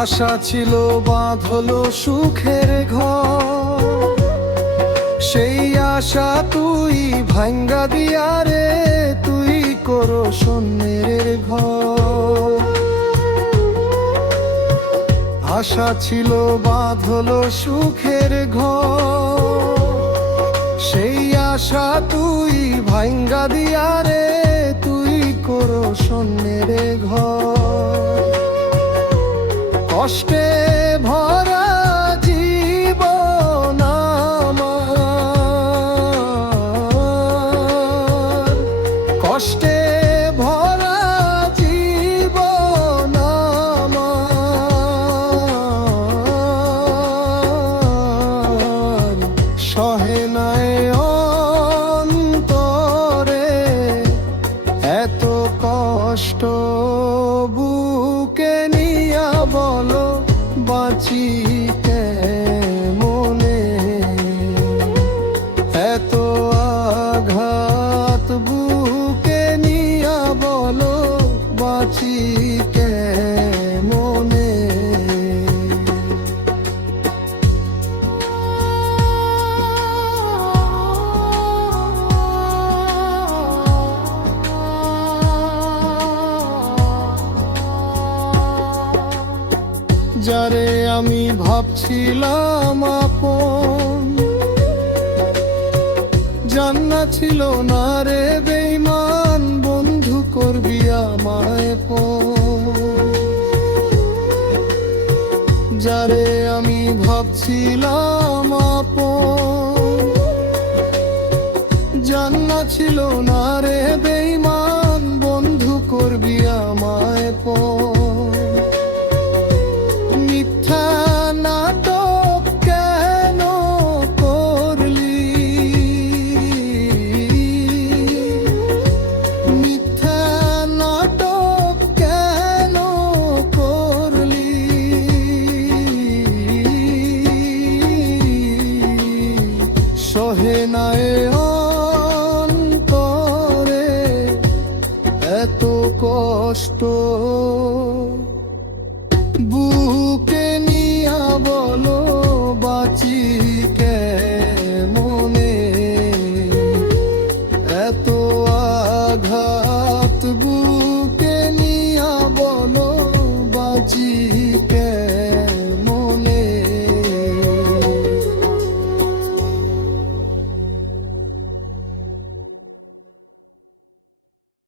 আশা ছিল বাঁধলো সুখের ঘর, সেই আশা তুই ভাঙ্গা দিয়া রে, তুই করো শূন্যের ঘর। আশা ছিল বাঁধলো সুখের ঘর, সেই আশা তুই ভাঙ্গা দিয়া রে, তুই করো শূন্যের ঘর। কষ্টে ভরা জীবন আমার, কষ্টে ভরা জীবন আমার, সহে নাই অন্তরে এত কষ্ট, বুকে নিয়া বলো বাঁচি কেমনে, এত আঘাত বুকে নিয়া বলো বাঁচি কেমনে। যারে আমি ভাবছিলাম আপন, জান্না ছিল না রে বেঈমান, বন্ধু করবি আমায় পণ। যারে আমি ভাবছিলাম আপন, জান্না ছিল না রে বেঈমান, বন্ধু করবি আমায় পণ। মিথ্যা নাটক কেন করলি, মিথ্যা নাটক কেন করলি, সহে নাই অন্তরে এত কষ্ট,